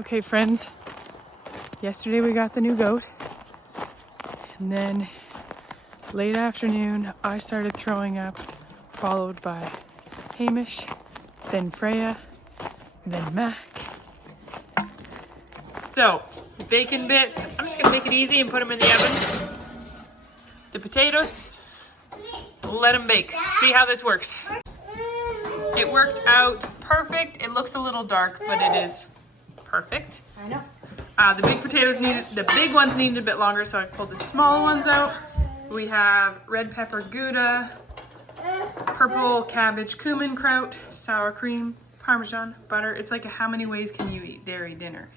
Okay, friends, yesterday we got the new goat, and then late afternoon I started throwing up, followed by Hamish, then Freya, then Mac. So, bacon bits, I'm just gonna make it easy and put them in the oven. The potatoes, let them bake. See how this works. It worked out perfect. It looks a little dark, but it is perfect. I know. The big ones needed a bit longer, so I pulled the smaller ones out. We have red pepper Gouda, purple cabbage cumin kraut, sour cream, Parmesan, butter. It's like a how many ways can you eat dairy dinner?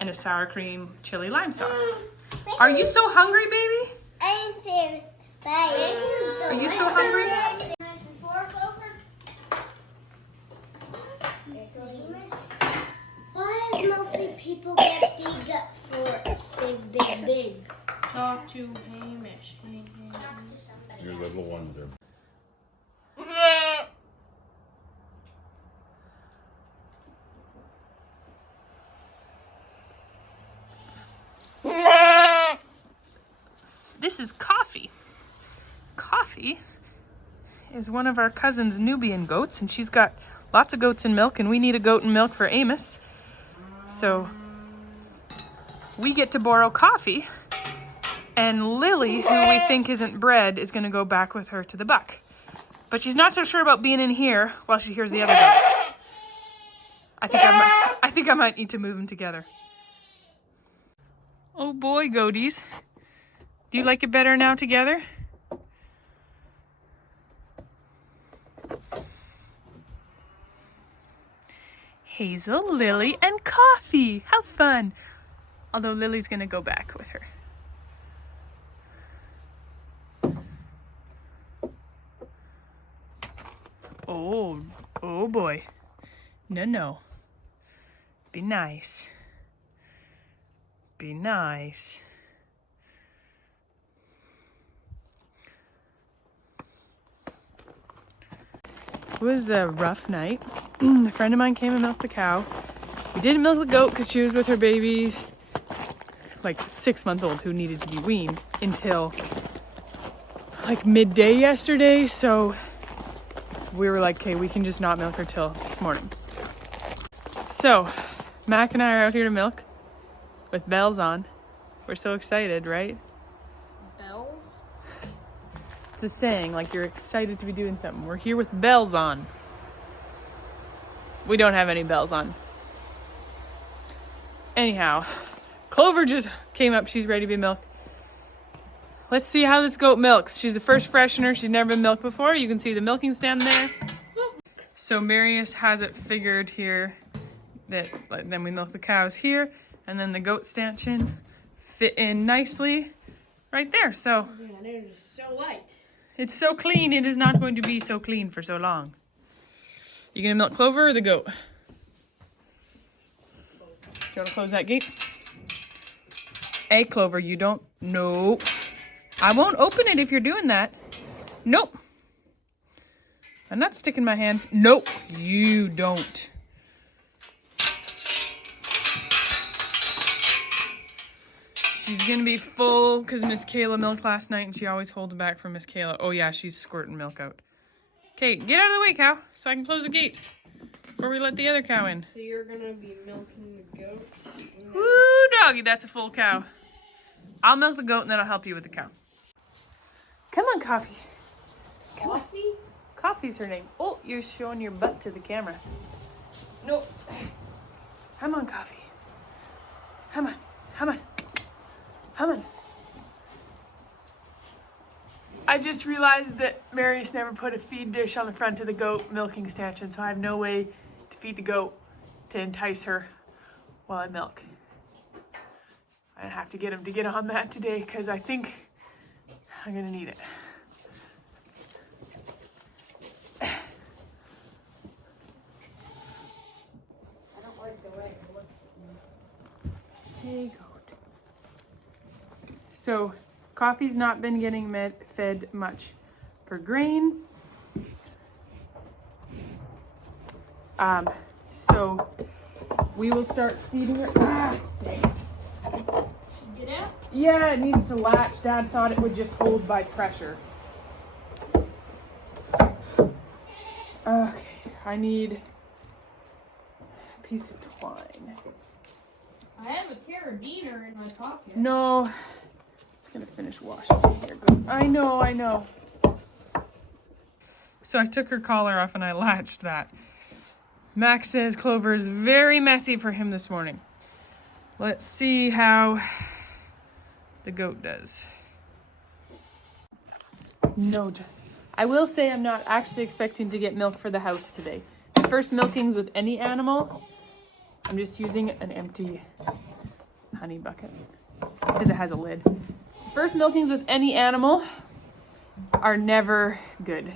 And a sour cream chili lime sauce. Are you so hungry, baby? Are you so hungry? Why is mostly people get big up for big? Talk to Hamish. Talk to somebody. Your little ones are. This is Coffee. Coffee is one of our cousin's Nubian goats, and she's got lots of goats in milk, and we need a goat and milk for Amos. So we get to borrow Coffee, and Lily, who we think isn't bred, is going to go back with her to the buck. But she's not so sure about being in here while she hears the other goats. I think I might need to move them together. Oh boy, goaties. Do you like it better now together? Hazel, Lily, and Coffee. How fun. Although Lily's gonna go back with her. Oh boy. No. Be nice. Be nice. It was a rough night. A friend of mine came and milked the cow. We didn't milk the goat because she was with her baby, like 6-month-old, who needed to be weaned until like midday yesterday. So we were like, okay, we can just not milk her till this morning. So Mac and I are out here to milk with bells on. We're so excited, right? Bells? It's a saying, like you're excited to be doing something. We're here with bells on. We don't have any bells on. Anyhow, Clover just came up. She's ready to be milked. Let's see how this goat milks. She's a first freshener. She's never been milked before. You can see the milking stand there. So Marius has it figured here that then we milk the cows here, and then the goat stanchion fit in nicely right there. So Yeah, it is so light. it's so clean. It is not going to be so clean for so long. You gonna milk Clover or the goat? Do you want to close that gate? Hey, Clover, you don't. No. I won't open it if you're doing that. Nope. I'm not sticking my hands. Nope. You don't. She's gonna be full because Miss Kayla milked last night and she always holds back from Miss Kayla. Oh yeah, she's squirting milk out. Okay, get out of the way, cow, so I can close the gate before we let the other cow in. So you're gonna be milking the goat? Woo, doggy, that's a full cow. I'll milk the goat and then I'll help you with the cow. Come on, Coffee. Come on. Coffee? Coffee's her name. Oh, you're showing your butt to the camera. No. Come on, Coffee. Come on. Come on. Come on. I just realized that Marius never put a feed dish on the front of the goat milking stanchion, so I have no way to feed the goat to entice her while I milk. I have to get him to get on that today because I think I'm gonna need it. I don't like the way it looks. Hey, goat. So, Coffee's not been getting fed much for grain. So we will start feeding her. Ah, dang it. Get out? Yeah, it needs to latch. Dad thought it would just hold by pressure. Okay, I need a piece of twine. I have a carabiner in my pocket. No, I'm gonna finish washing. Here, go. I know. So I took her collar off and I latched that. Max says Clover is very messy for him this morning. Let's see how the goat does. No, Jesse. I will say I'm not actually expecting to get milk for the house today. The first milkings with any animal, I'm just using an empty honey bucket because it has a lid. First milkings with any animal are never good.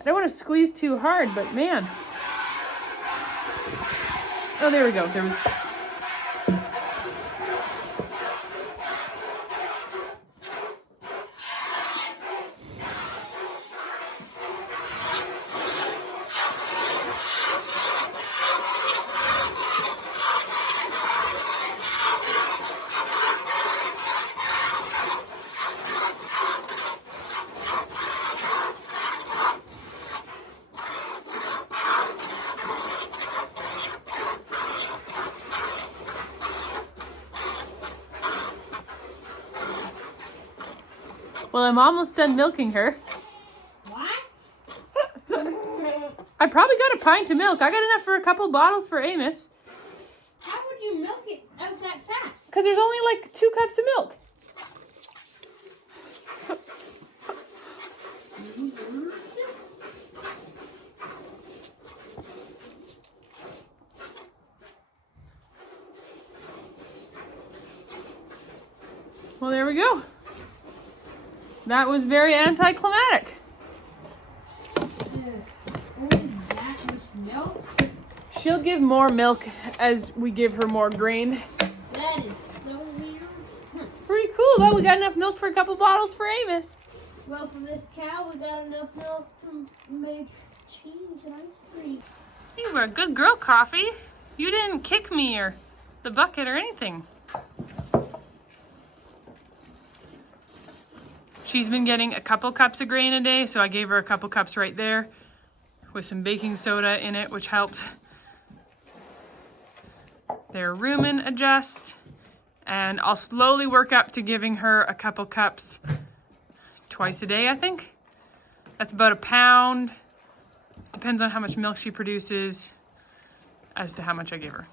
I don't want to squeeze too hard, but man. Oh, there we go. There was... Well, I'm almost done milking her. What? I probably got a pint of milk. I got enough for a couple bottles for Amos. How would you milk it out that fast? Because there's only like 2 cups of milk. Well, there we go. That was very anticlimactic. Only that much milk? She'll give more milk as we give her more grain. That is so weird. It's pretty cool though. We got enough milk for a couple bottles for Amos. Well, from this cow, we got enough milk to make cheese and ice cream. You were a good girl, Coffee. You didn't kick me or the bucket or anything. She's been getting a couple cups of grain a day, so I gave her a couple cups right there with some baking soda in it, which helps their rumen adjust. And I'll slowly work up to giving her a couple cups twice a day, I think. That's about a pound. Depends on how much milk she produces as to how much I give her.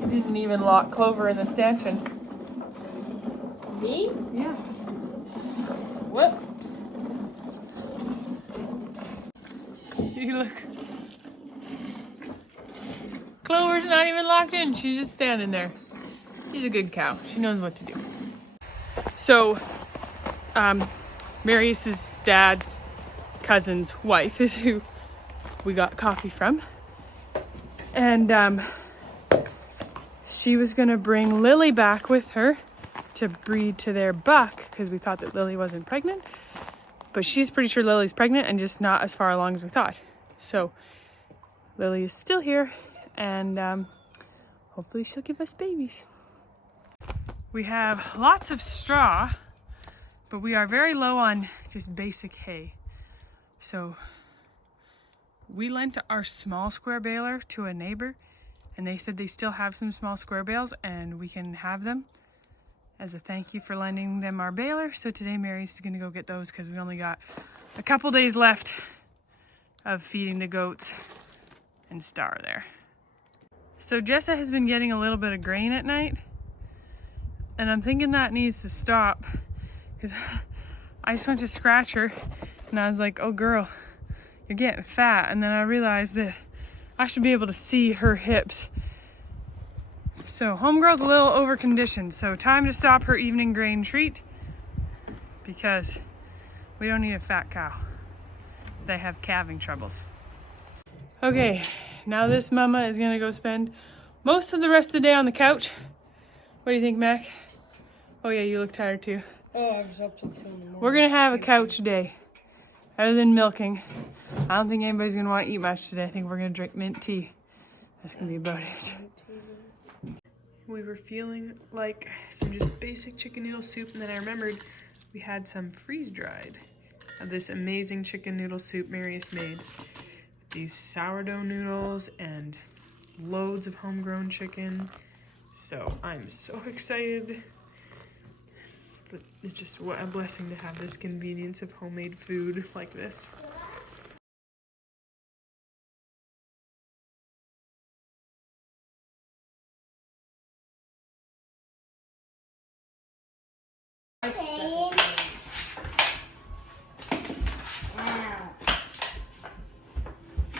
You didn't even lock Clover in the stanchion. Me? Yeah. Whoops. You look. Clover's not even locked in. She's just standing there. She's a good cow. She knows what to do. So, Marius's dad's cousin's wife is who we got coffee from. And, she was gonna bring Lily back with her to breed to their buck because we thought that Lily wasn't pregnant, but she's pretty sure Lily's pregnant and just not as far along as we thought. So Lily is still here and hopefully she'll give us babies. We have lots of straw, but we are very low on just basic hay. So we lent our small square baler to a neighbor, and they said they still have some small square bales and we can have them as a thank you for lending them our baler. So today Marius is gonna go get those because we only got a couple days left of feeding the goats and Star there. So Jessa has been getting a little bit of grain at night, and I'm thinking that needs to stop because I just went to scratch her and I was like, oh girl, you're getting fat. And then I realized that I should be able to see her hips. So homegirl's a little overconditioned. So time to stop her evening grain treat because we don't need a fat cow. They have calving troubles. Okay, now this mama is gonna go spend most of the rest of the day on the couch. What do you think, Mac? Oh yeah, you look tired too. Oh, I was up till 2 in the morning. We're gonna have a couch day. Other than milking, I don't think anybody's gonna want to eat much today. I think we're gonna drink mint tea. That's gonna be about it. We were feeling like some just basic chicken noodle soup, and then I remembered we had some freeze-dried of this amazing chicken noodle soup Marius made. These sourdough noodles and loads of homegrown chicken. So I'm so excited. But it's just what a blessing to have this convenience of homemade food like this.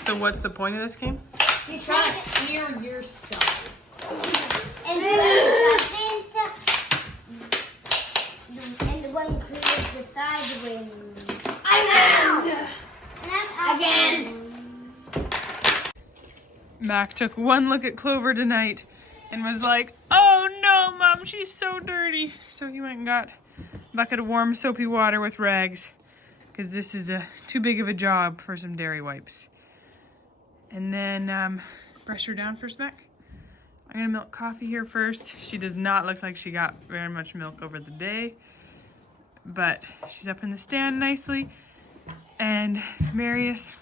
So what's the point of this game? You're trying to clear yourself. And the one clears the side wing. I'm out! Again! Mac took one look at Clover tonight and was like, oh no, Mom, she's so dirty. So he went and got a bucket of warm soapy water with rags because this is too big of a job for some dairy wipes. And then brush her down first, Mac. I'm gonna milk coffee here first. She does not look like she got very much milk over the day, but she's up in the stand nicely. And Marius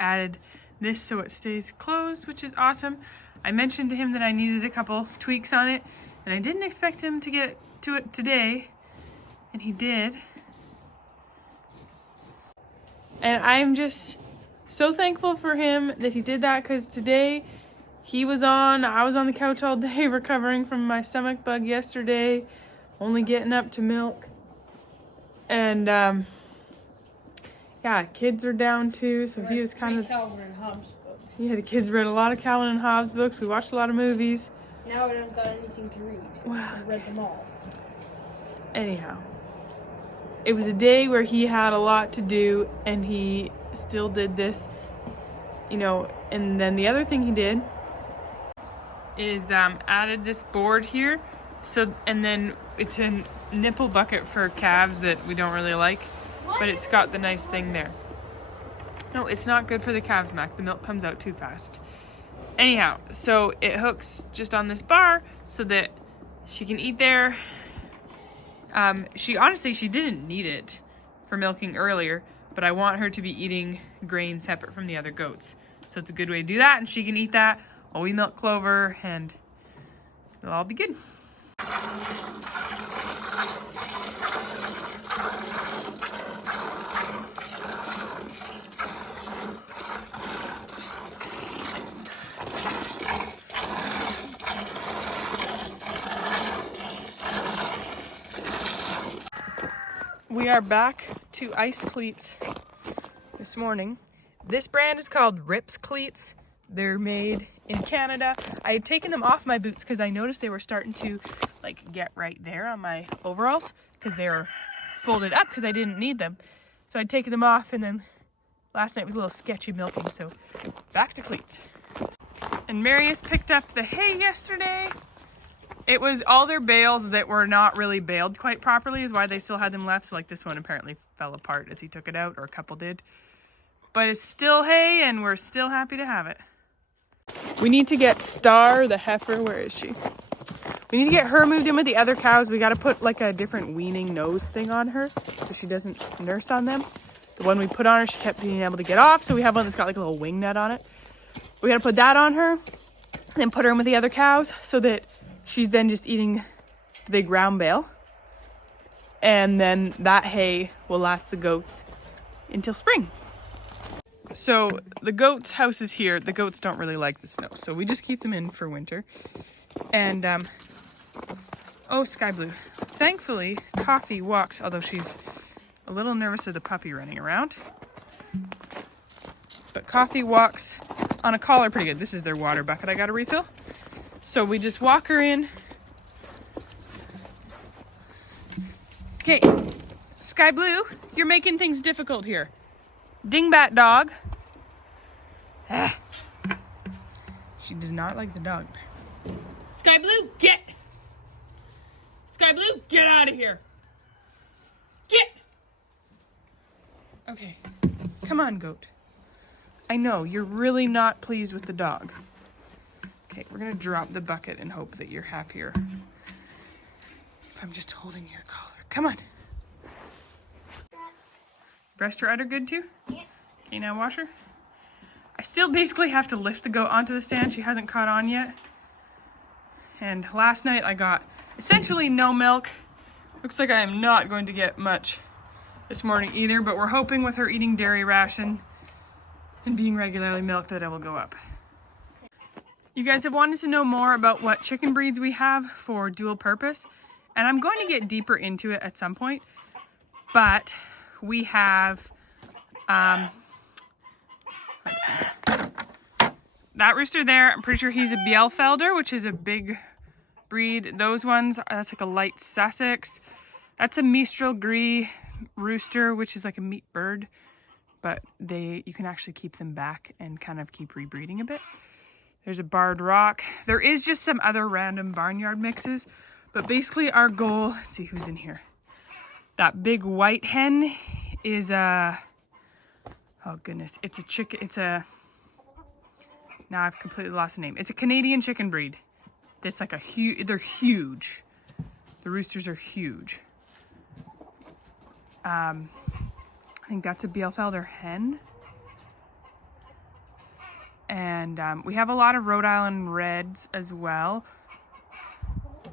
added this so it stays closed, which is awesome. I mentioned to him that I needed a couple tweaks on it, and I didn't expect him to get to it today, and he did. And I'm just so thankful for him that he did that, because today I was on the couch all day recovering from my stomach bug yesterday, only getting up to milk. And yeah, kids are down too, so he was kind of... Calvin and Hobbes books. Yeah, the kids read a lot of Calvin and Hobbes books. We watched a lot of movies. Now I don't got anything to read. Wow. So I read them all. Anyhow, it was a day where he had a lot to do, and he still did this, you know. And then the other thing he did is added this board here. So, and then it's a nipple bucket for calves that we don't really like, but it's got the nice thing there. No, it's not good for the calves, Mac. The milk comes out too fast. Anyhow, so it hooks just on this bar so that she can eat there. She didn't need it for milking earlier, but I want her to be eating grain separate from the other goats. So it's a good way to do that, and she can eat that while we milk Clover, and it'll all be good. We are back to ice cleats this morning. This brand is called Rips Cleats. They're made in Canada. I had taken them off my boots because I noticed they were starting to like get right there on my overalls because they were folded up because I didn't need them. So I'd taken them off, and then last night was a little sketchy milking, so back to cleats. And Marius picked up the hay yesterday. It was all their bales that were not really baled quite properly is why they still had them left. So like this one apparently fell apart as he took it out, or a couple did. But it's still hay, and we're still happy to have it. We need to get Star, the heifer, where is she? We need to get her moved in with the other cows. We got to put like a different weaning nose thing on her so she doesn't nurse on them. The one we put on her, she kept being able to get off. So we have one that's got like a little wing net on it. We got to put that on her, then put her in with the other cows so that she's then just eating the big round bale. And then that hay will last the goats until spring. So the goats' house is here. The goats don't really like the snow, so we just keep them in for winter. And Oh, Sky Blue. Thankfully, Coffee walks, although she's a little nervous of the puppy running around. But Coffee walks on a collar pretty good. This is their water bucket I got to refill. So we just walk her in. Okay, Sky Blue, you're making things difficult here. Dingbat dog. Ah. She does not like the dog. Sky Blue, get! Sky Blue, get out of here! Get! Okay, come on, goat. I know, you're really not pleased with the dog. Okay, we're gonna drop the bucket and hope that you're happier. If I'm just holding your collar. Come on. Brushed her udder good too? Yeah. Okay, now wash her. I still basically have to lift the goat onto the stand. She hasn't caught on yet. And last night I got essentially no milk. Looks like I am not going to get much this morning either, but we're hoping with her eating dairy ration and being regularly milked that it will go up. You guys have wanted to know more about what chicken breeds we have for dual purpose, and I'm going to get deeper into it at some point, but we have, let's see. That rooster there, I'm pretty sure he's a Bielfelder, which is a big breed. Those ones, that's like a light Sussex. That's a Mistral Gris rooster, which is like a meat bird, but you can actually keep them back and kind of keep rebreeding a bit. There's a Barred Rock. There is just some other random barnyard mixes, but basically our goal, let's see who's in here. That big white hen is a, oh goodness, it's a chicken, now I've completely lost the name. It's a Canadian chicken breed. That's like a huge, they're huge. The roosters are huge. I think that's a Bielfelder hen. And we have a lot of Rhode Island Reds as well.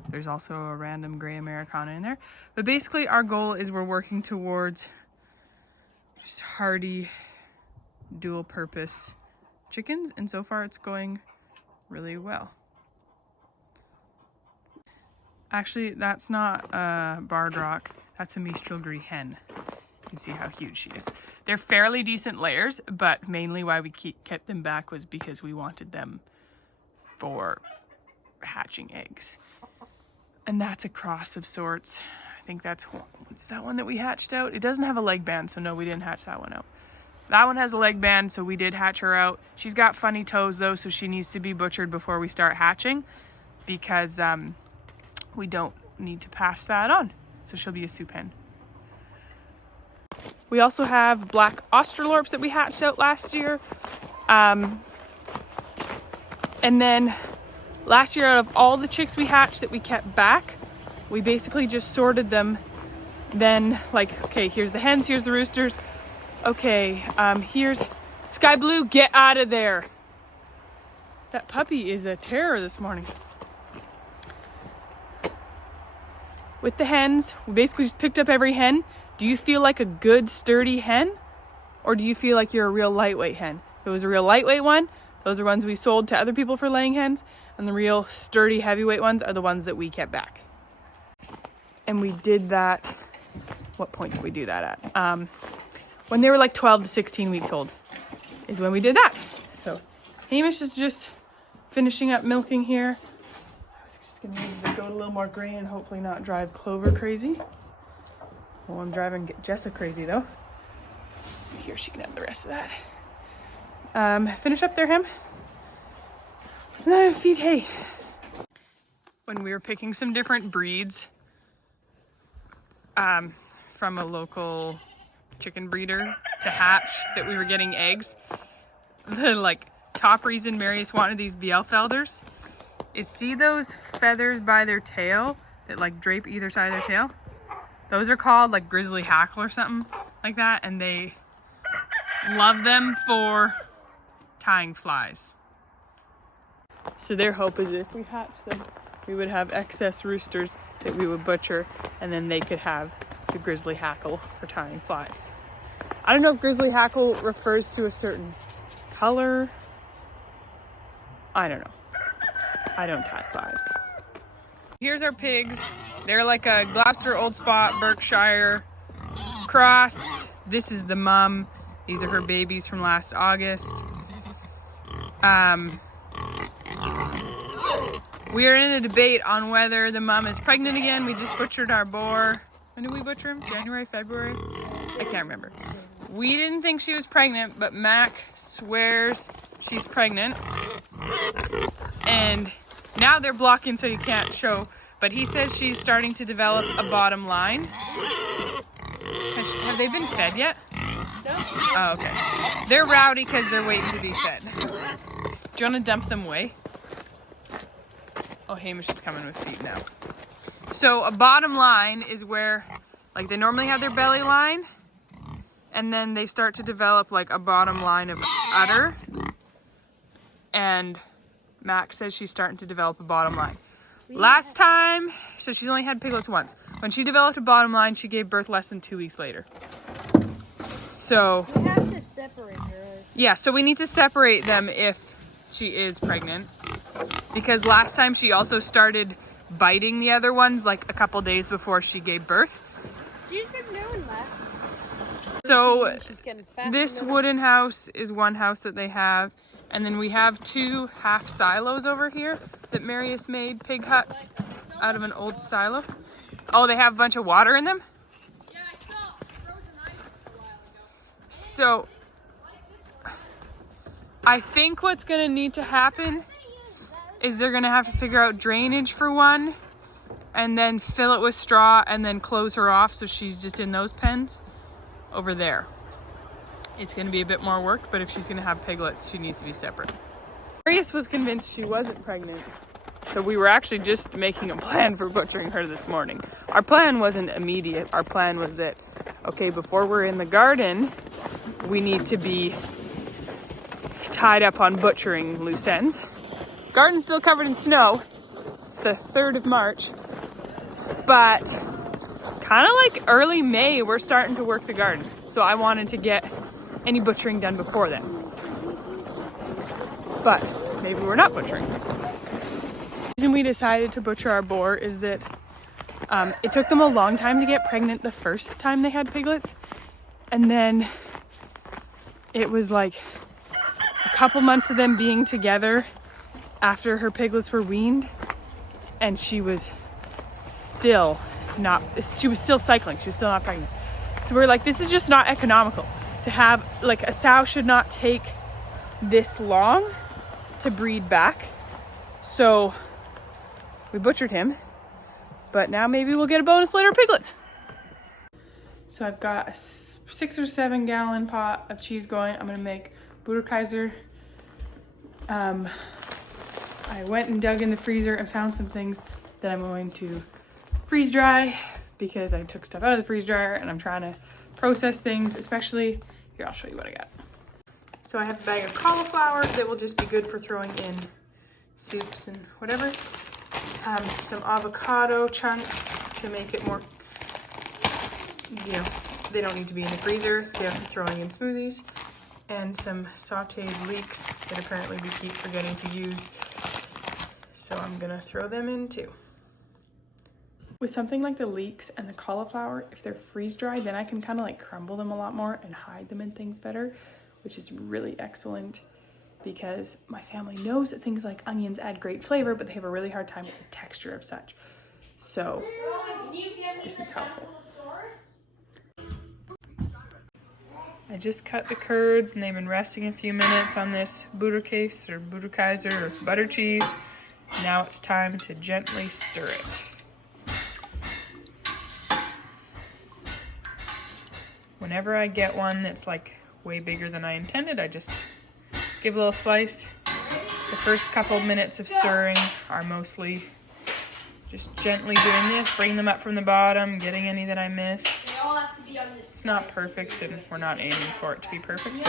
There's also a random gray Americana in there. But basically our goal is we're working towards just hardy dual purpose chickens, and so far it's going really well. Actually, that's not Barred Rock. That's a Mistral Gris hen. You can see how huge she is. They're fairly decent layers, but mainly why we kept them back was because we wanted them for hatching eggs. And that's a cross of sorts. I think that's one. Is that one that we hatched out? It doesn't have a leg band, so no, we didn't hatch that one out. That one has a leg band, so we did hatch her out. She's got funny toes though, so she needs to be butchered before we start hatching because we don't need to pass that on. So she'll be a soup hen. We also have black Australorps that we hatched out last year. And then last year, out of all the chicks we hatched that we kept back, we basically just sorted them. Then like, okay, here's the hens, here's the roosters. Okay, here's Sky Blue, get out of there. That puppy is a terror this morning. With the hens, we basically just picked up every hen. Do you feel like a good sturdy hen? Or do you feel like you're a real lightweight hen? If it was a real lightweight one, those are ones we sold to other people for laying hens. And the real sturdy heavyweight ones are the ones that we kept back. And we did that, what point did we do that at? When they were like 12 to 16 weeks old is when we did that. So Hamish is just finishing up milking here. I was just gonna leave the goat a little more grain and hopefully not drive Clover crazy. Well, I'm driving Jessa crazy though. Here, she can have the rest of that. Finish up there, Ham. And then feed hay. When we were picking some different breeds from a local chicken breeder to hatch that we were getting eggs, the like top reason Marius wanted these Bielfelders is, see those feathers by their tail that like drape either side of their tail? Those are called like grizzly hackle or something like that, and they love them for tying flies. So their hope is if we hatch them, we would have excess roosters that we would butcher, and then they could have the grizzly hackle for tying flies. I don't know if grizzly hackle refers to a certain color. I don't know. I don't tie flies. Here's our pigs. They're like a Gloucester, Old Spot, Berkshire cross. This is the mum. These are her babies from last August. We are in a debate on whether the mum is pregnant again. We just butchered our boar. When did we butcher him? January, February? I can't remember. We didn't think she was pregnant, but Mac swears she's pregnant. And now they're blocking so you can't show, but he says she's starting to develop a bottom line. Have they been fed yet? No. Oh, okay. They're rowdy because they're waiting to be fed. Do you want to dump them away? Oh, Hamish is coming with feet now. So a bottom line is where, like, they normally have their belly line, and then they start to develop like a bottom line of udder. And Max says she's starting to develop a bottom line. Last time, so she's only had piglets once. When she developed a bottom line, she gave birth less than 2 weeks later. So We have to separate her. yeah, so we need to separate them if she is pregnant. Because last time she also started biting the other ones like a couple days before she gave birth. She's been doing that. So She's getting fat. this wooden house is one house that they have. And then we have 2 half silos over here that Marius made, pig huts, out of an old silo. Oh, they have a bunch of water in them? Yeah, I saw frozen ice a while ago. So I think what's gonna need to happen is they're gonna have to figure out drainage for one, and then fill it with straw, and then close her off so she's just in those pens over there. It's gonna be a bit more work, but if she's gonna have piglets, she needs to be separate. Marius was convinced she wasn't pregnant, so we were actually just making a plan for butchering her this morning. Our plan wasn't immediate. Our plan was that, okay, before we're in the garden, we need to be tied up on butchering loose ends. Garden's still covered in snow. It's the 3rd of March, but kind of like early May, we're starting to work the garden. So I wanted to get any butchering done before then. But maybe we're not butchering. The reason we decided to butcher our boar is that it took them a long time to get pregnant the first time they had piglets. And then it was like a couple months of them being together after her piglets were weaned. And she was still cycling. She was still not pregnant. So we were like, this is just not economical. To have, like, a sow should not take this long to breed back. So we butchered him, but now maybe we'll get a bonus later of piglets. So I've got a 6 or 7 gallon pot of cheese going. I'm gonna make Butterkaiser. I went and dug in the freezer and found some things that I'm going to freeze dry because I took stuff out of the freeze dryer and I'm trying to process things, especially, here, I'll show you what I got. So I have a bag of cauliflower that will just be good for throwing in soups and whatever. Some avocado chunks to make it more, you know, they don't need to be in the freezer. They're throwing in smoothies. And some sauteed leeks that apparently we keep forgetting to use. So I'm gonna throw them in too. With something like the leeks and the cauliflower, if they're freeze dried, then I can kind of like crumble them a lot more and hide them in things better, which is really excellent because my family knows that things like onions add great flavor, but they have a really hard time with the texture of such. So this is helpful. I just cut the curds and they've been resting a few minutes on this Butterkaiser or Butterkaiser or butter cheese. Now it's time to gently stir it. Whenever I get one that's like way bigger than I intended, I just give a little slice. The first couple of minutes of stirring are mostly just gently doing this, bringing them up from the bottom, getting any that I missed. They all have to be on this. It's not perfect and we're not aiming for it to be perfect.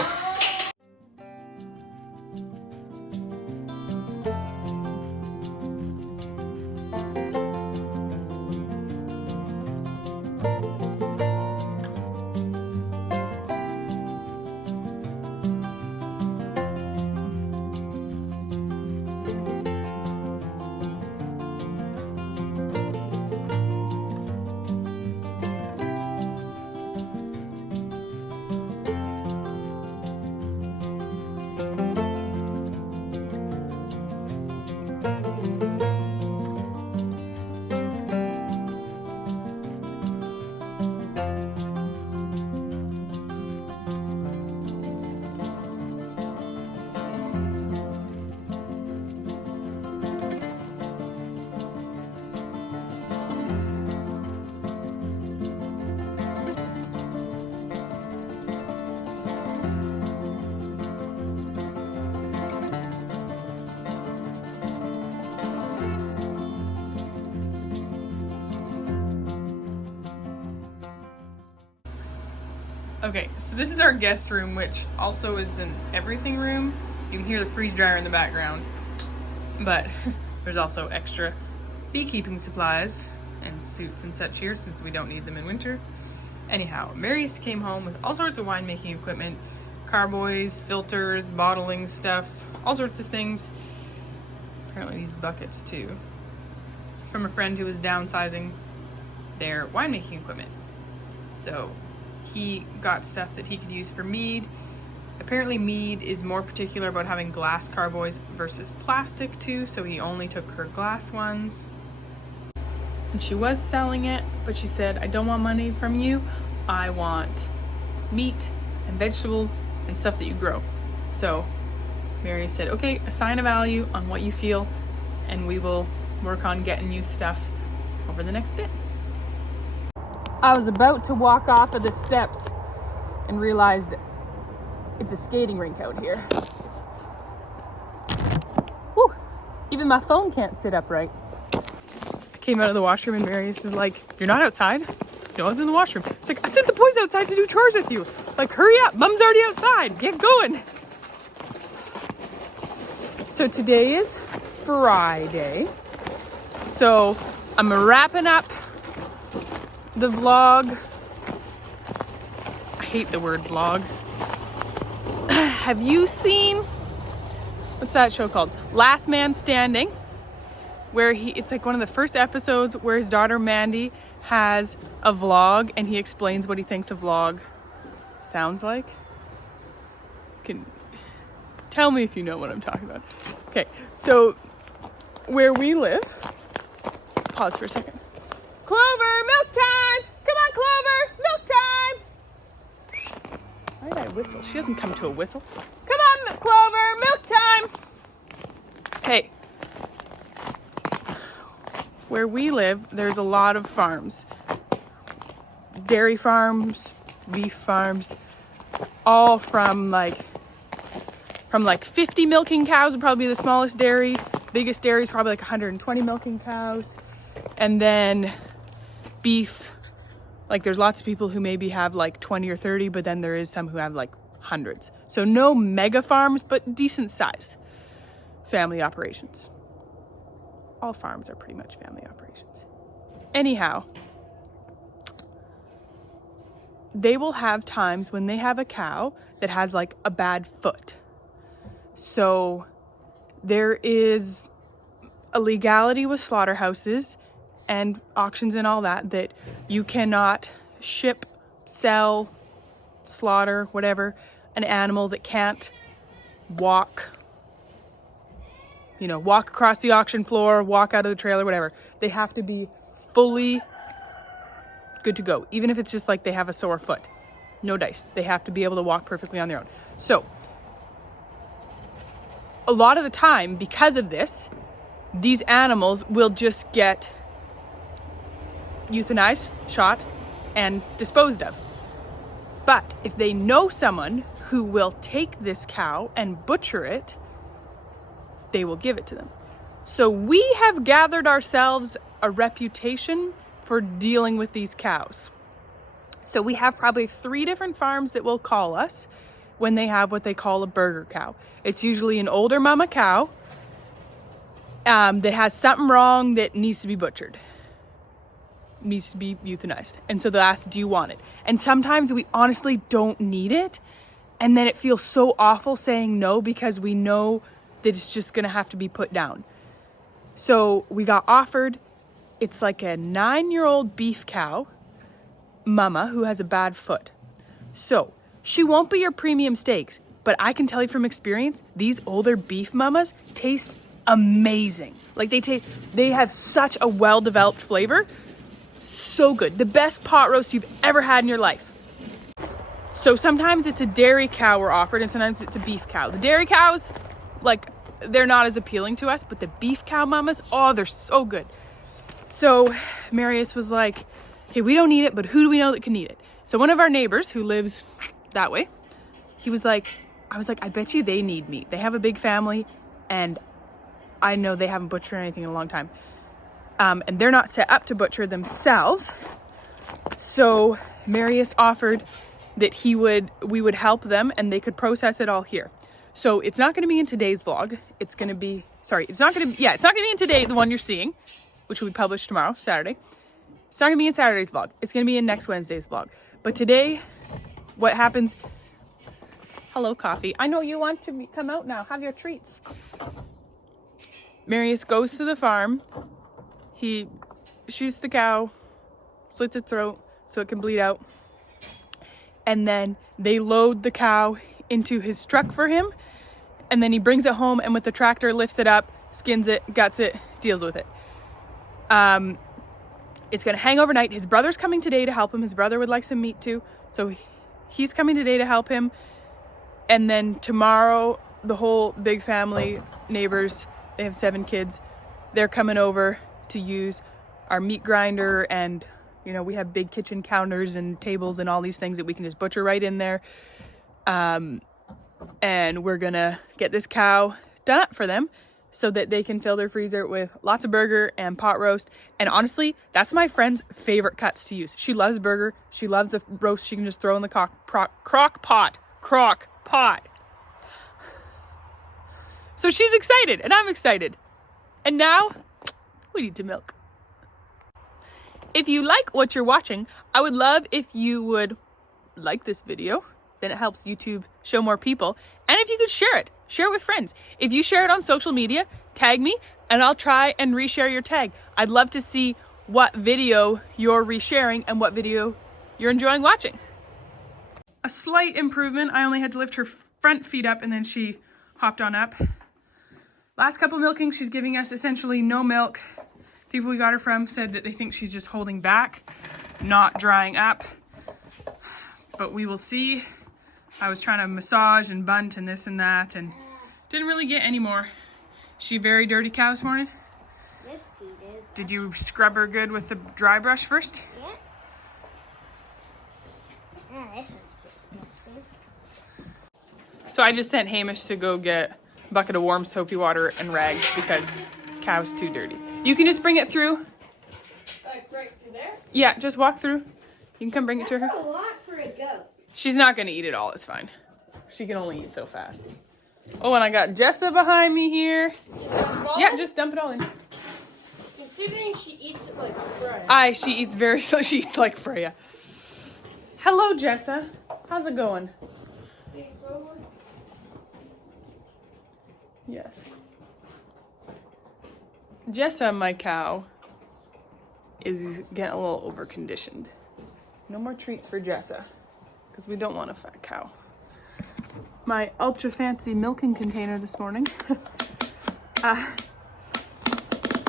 Okay, so this is our guest room, which also is an everything room. You can hear the freeze dryer in the background, but there's also extra beekeeping supplies and suits and such here since we don't need them in winter. Anyhow, Marius came home with all sorts of winemaking equipment, carboys, filters, bottling stuff, all sorts of things. Apparently these buckets too, from a friend who was downsizing their winemaking equipment. So he got stuff that he could use for mead. Apparently mead is more particular about having glass carboys versus plastic too, so he only took her glass ones. And she was selling it, but she said, I don't want money from you. I want meat and vegetables and stuff that you grow. So Mary said, okay, assign a value on what you feel, and we will work on getting you stuff over the next bit. I was about to walk off of the steps and realized it's a skating rink out here. Whew, even my phone can't sit upright. I came out of the washroom and Marius is like, you're not outside? No one's in the washroom. It's like, I sent the boys outside to do chores with you. Like, hurry up, Mom's already outside, get going. So today is Friday. So I'm wrapping up the vlog. I hate the word vlog. Have you seen, what's that show called? Last Man Standing, where it's like one of the first episodes where his daughter Mandy has a vlog and he explains what he thinks a vlog sounds like. Tell me if you know what I'm talking about. Okay, so where we live, pause for a second. Clover, milk time! Come on, Clover, milk time! Why did I whistle? She doesn't come to a whistle. Come on, Clover, milk time! Hey, where we live, there's a lot of farms. Dairy farms, beef farms, all from like 50 milking cows would probably be the smallest dairy. Biggest dairy is probably like 120 milking cows. And then beef, like there's lots of people who maybe have like 20 or 30, but then there is some who have like hundreds. So no mega farms, but decent size family operations. All farms are pretty much family operations. Anyhow, they will have times when they have a cow that has like a bad foot. So there is a legality with slaughterhouses and auctions and all that you cannot ship, sell, slaughter, whatever, an animal that can't walk across the auction floor, walk out of the trailer, whatever. They have to be fully good to go. Even if it's just like they have a sore foot. No dice. They have to be able to walk perfectly on their own. So a lot of the time, because of this, these animals will just get euthanized, shot, and disposed of. But if they know someone who will take this cow and butcher it, they will give it to them. So we have gathered ourselves a reputation for dealing with these cows. So we have probably 3 different farms that will call us when they have what they call a burger cow. It's usually an older mama cow that has something wrong that needs to be butchered, needs to be euthanized. And so they'll ask, do you want it? And sometimes we honestly don't need it. And then it feels so awful saying no because we know that it's just gonna have to be put down. So we got offered, it's like a 9-year-old beef cow mama who has a bad foot. So she won't be your premium steaks, but I can tell you from experience, these older beef mamas taste amazing. Like they have such a well-developed flavor. So good. The best pot roast you've ever had in your life. So sometimes it's a dairy cow we're offered and sometimes it's a beef cow. The dairy cows, like, they're not as appealing to us, but the beef cow mamas, oh, they're so good. So Marius was like, hey, we don't need it, but who do we know that can eat it? So one of our neighbors who lives that way, I was like, I bet you they need meat. They have a big family and I know they haven't butchered anything in a long time. And they're not set up to butcher themselves. So Marius offered that we would help them and they could process it all here. So it's not going to be in today's vlog. It's not going to be in today, the one you're seeing, which will be published tomorrow, Saturday. It's not going to be in Saturday's vlog. It's going to be in next Wednesday's vlog. But today, what happens... Hello, Coffee. I know you want to come out now. Have your treats. Marius goes to the farm. He shoots the cow, slits its throat so it can bleed out. And then they load the cow into his truck for him. And then he brings it home and with the tractor lifts it up, skins it, guts it, deals with it. It's going to hang overnight. His brother's coming today to help him. His brother would like some meat too. So he's coming today to help him. And then tomorrow, the whole big family, neighbors, they have 7 kids. They're coming over to use our meat grinder. And, you know, we have big kitchen counters and tables and all these things that we can just butcher right in there. And we're going to get this cow done up for them so that they can fill their freezer with lots of burger and pot roast. And honestly, that's my friend's favorite cuts to use. She loves burger. She loves the roast she can just throw in the crock pot. So she's excited and I'm excited. And now we need to milk. If you like what you're watching, I would love if you would like this video. Then it helps YouTube show more people. And if you could share it with friends. If you share it on social media, tag me and I'll try and reshare your tag. I'd love to see what video you're resharing and what video you're enjoying watching. A slight improvement. I only had to lift her front feet up and then she hopped on up. Last couple milkings, she's giving us essentially no milk. People we got her from said that they think she's just holding back, not drying up. But we will see. I was trying to massage and bunt and this and that and didn't really get any more. She a very dirty cow this morning? Yes, she is. Did you scrub her good with the dry brush first? Yeah. Yeah, this is disgusting. So I just sent Hamish to go get a bucket of warm soapy water and rags because cow's too dirty. You can just bring it through. Like right through there? Yeah, just walk through. You can come bring it to her. That's a lot for a goat. She's not going to eat it all. It's fine. She can only eat so fast. Oh, and I got Jessa behind me here. Yeah, just dump it all in. Considering she eats it like Freya. She eats very slow. She eats like Freya. Hello, Jessa. How's it going? Yes. Jessa, my cow, is getting a little overconditioned. No more treats for Jessa, because we don't want a fat cow. My ultra fancy milking container this morning.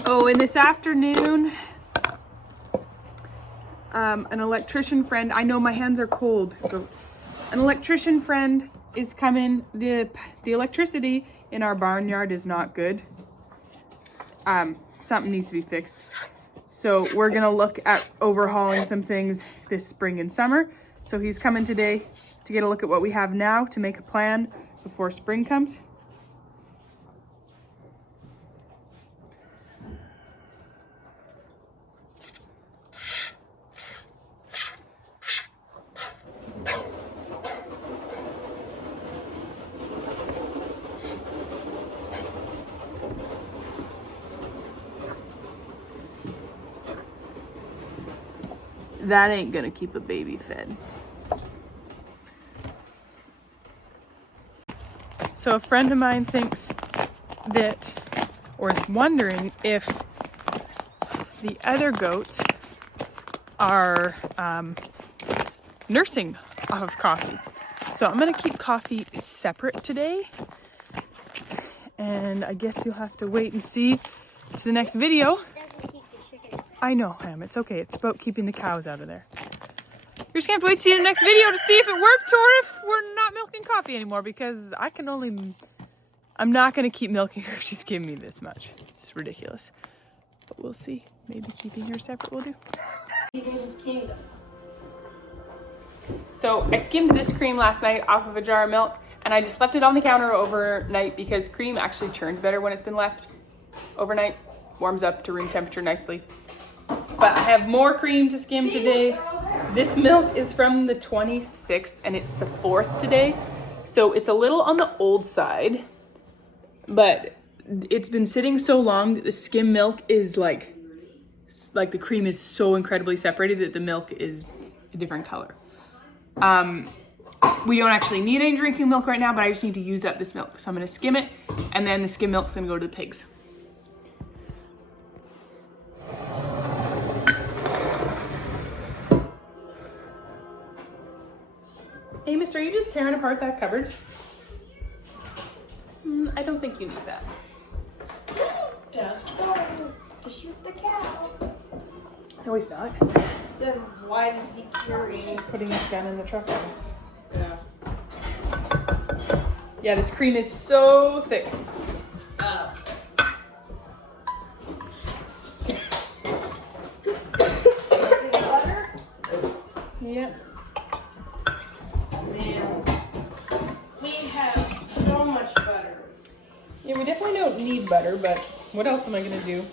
And this afternoon, an electrician friend, I know my hands are cold. An electrician friend is coming. The electricity in our barnyard is not good. Something needs to be fixed. So we're gonna look at overhauling some things this spring and summer. So he's coming today to get a look at what we have now to make a plan before spring comes. That ain't gonna keep a baby fed. So a friend of mine thinks that, or is wondering if the other goats are nursing off of Coffee. So I'm gonna keep Coffee separate today. And I guess you'll have to wait and see to the next video. I know, Ham, it's okay. It's about keeping the cows out of there. You're just gonna have to wait to see the next video to see if it worked or if we're not milking Coffee anymore, because I'm not gonna keep milking her if she's giving me this much. It's ridiculous. But we'll see. Maybe keeping her separate will do. So I skimmed this cream last night off of a jar of milk and I just left it on the counter overnight because cream actually churns better when it's been left overnight. Warms up to room temperature nicely. But I have more cream to skim today. This milk is from the 26th and it's the 4th today. So it's a little on the old side, but it's been sitting so long that the skim milk is like the cream is so incredibly separated that the milk is a different color. We don't actually need any drinking milk right now, but I just need to use up this milk. So I'm gonna skim it, and then the skim milk's gonna go to the pigs. Amos, are you just tearing apart that cupboard? I don't think you need that. Just going to shoot the cow. No, he's not. Then why does he carry? Putting his gun in the truck. Yeah. Yeah, this cream is so thick. Butter? Yep. Man, he has so much butter. Yeah, we definitely don't need butter, but what else am I gonna do?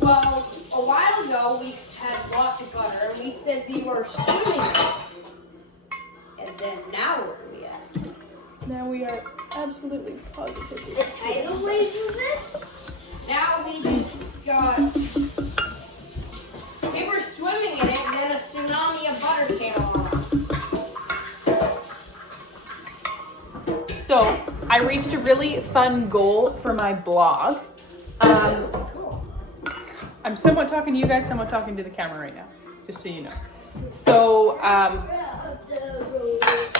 Well, a while ago we had lots of butter and we said we were swimming it. And then now where are we at? Now we are absolutely positively. The tidal wave is this? Now we just got. We were swimming in it and then a tsunami of butter came along. So I reached a really fun goal for my blog. Cool. I'm somewhat talking to you guys, somewhat talking to the camera right now, just so you know. So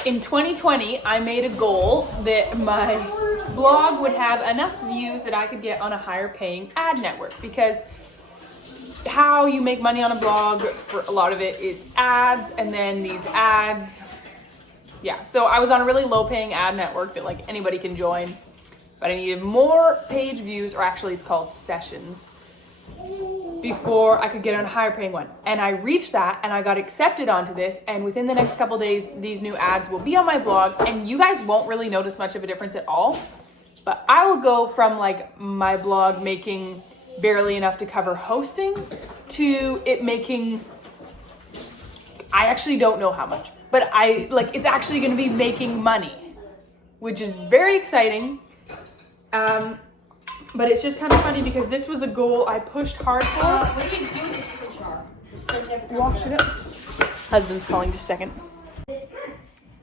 in 2020, I made a goal that my blog would have enough views that I could get on a higher paying ad network, because how you make money on a blog, for a lot of it is ads, and then these ads, yeah. So I was on a really low paying ad network that like anybody can join, but I needed more page views, or actually it's called sessions, before I could get on a higher paying one. And I reached that and I got accepted onto this, and within the next couple days these new ads will be on my blog, and you guys won't really notice much of a difference at all, but I will go from like my blog making barely enough to cover hosting to it making, I actually don't know how much, but it's actually going to be making money, which is very exciting. But it's just kind of funny because this was a goal I pushed hard for. What do you do with the jar? Wash it up. Husband's calling just a second.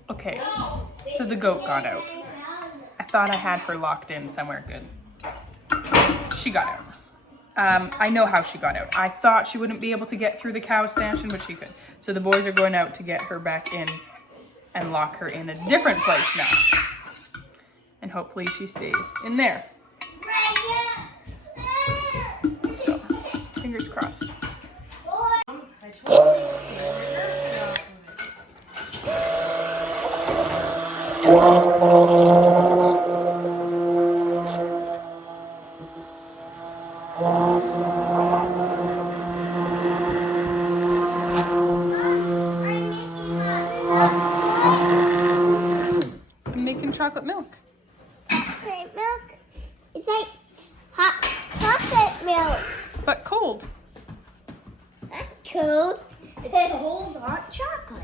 Okay, so the goat got out. I thought I had her locked in somewhere good. She got out. I know how she got out. I thought she wouldn't be able to get through the cow stanchion, but she could. So the boys are going out to get her back in and lock her in a different place now. And hopefully she stays in there. So, fingers crossed. I'm making chocolate milk. Chocolate milk? It's like hot chocolate milk. But cold. That's cool. It's cold hot chocolate.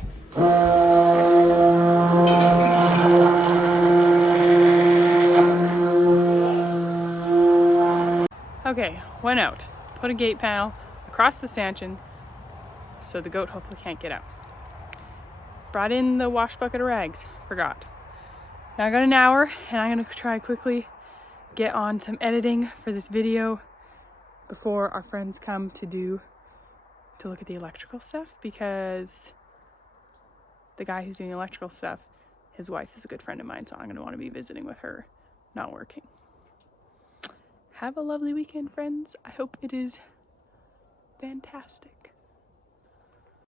Okay, went out. Put a gate panel across the stanchion so the goat hopefully can't get out. Brought in the wash bucket of rags. Forgot. Now I got an hour and I'm gonna try quickly get on some editing for this video before our friends come to look at the electrical stuff, because the guy who's doing the electrical stuff, his wife is a good friend of mine, so I'm gonna want to be visiting with her, not working. Have a lovely weekend, friends. I hope it is fantastic.